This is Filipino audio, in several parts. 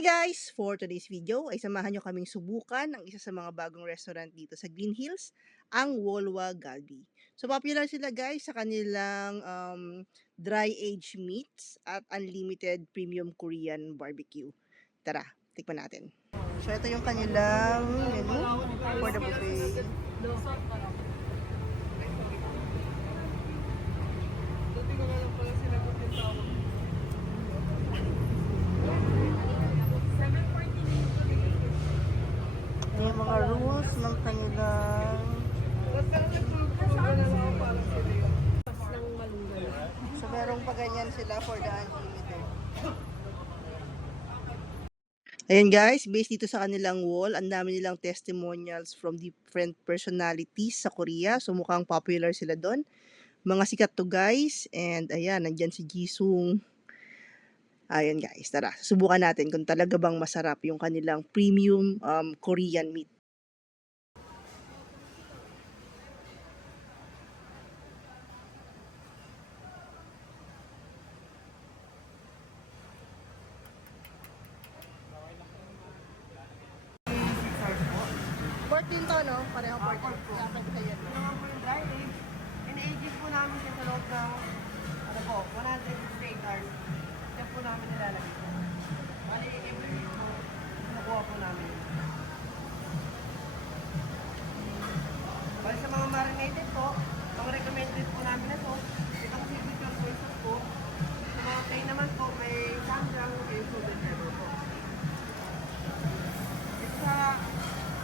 Hi guys! For today's video ay samahan nyo kaming subukan ang isa sa mga bagong restaurant dito sa Green Hills, ang Wolwa Galbi. So popular sila guys sa kanilang dry aged meats at unlimited premium Korean barbecue. Tara, tikman natin. So ito yung kanilang menu for the buffet. Yung mga rules ng kanilang so merong pa ganyan sila for the unlimited. Ayan guys, based dito sa kanilang wall, ang dami nilang testimonials from different personalities sa Korea. So mukhang popular sila doon. Mga sikat to guys. And ayan, nandyan si Jisung. Ayan guys, tara, subukan natin kung talaga bang masarap yung kanilang premium Korean meat. 14 to, no? Pareho 14. Dapat kayo. Ito naman po yung dry age. In-aging po namin siya sa loob ng, 168 hours. Siya po namin nilalagay siya. Bali, every week po, nakuha po namin. Bali sa mga marinated po, mga recommended po namin na to, itong signature sources po. Sa mga plain naman po, may samjang, may sugar pepper po. Ito sa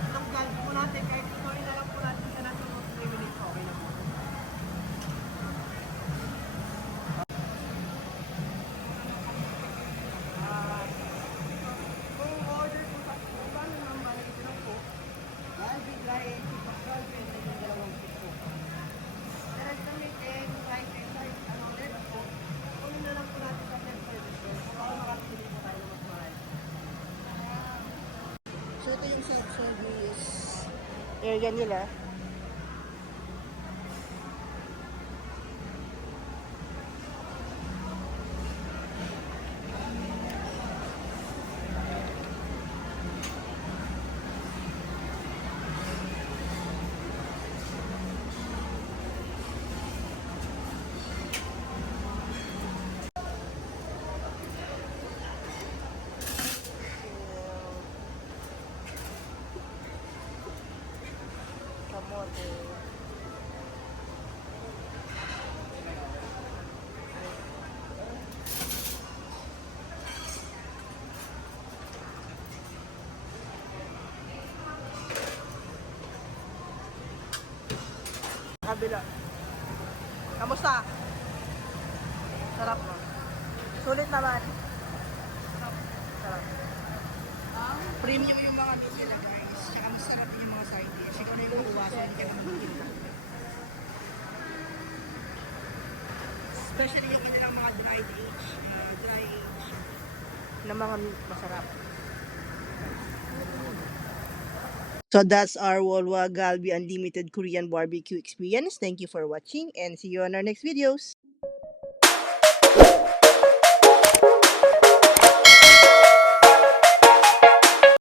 itong galbi po natin, kahit ito na lang po natin siya natin 3 minutes, okay na po. Kung order po sa paano naman bali ito lang po, galbi, dry aged, galbi, and yung dalawang pick po. Pero ito meeting, right and right, order po, kunin na lang po natin sa self-service po, so baka makapili po tayo ng mas mahal. So ito yung self-service area nila. Kamote. Kabila. Kamusta? Sarap, no? Sulit naman. Sarap. Premium yung mga meat nila guys. Tsaka masarap din yung mga side dish. Ikaw na yung makuwasan, hindi ka na magtinda. Especially yung kanilang mga dry age. Na mga meat masarap. So that's our Wolwa Galbi Unlimited Korean Barbecue experience. Thank you for watching and see you on our next videos.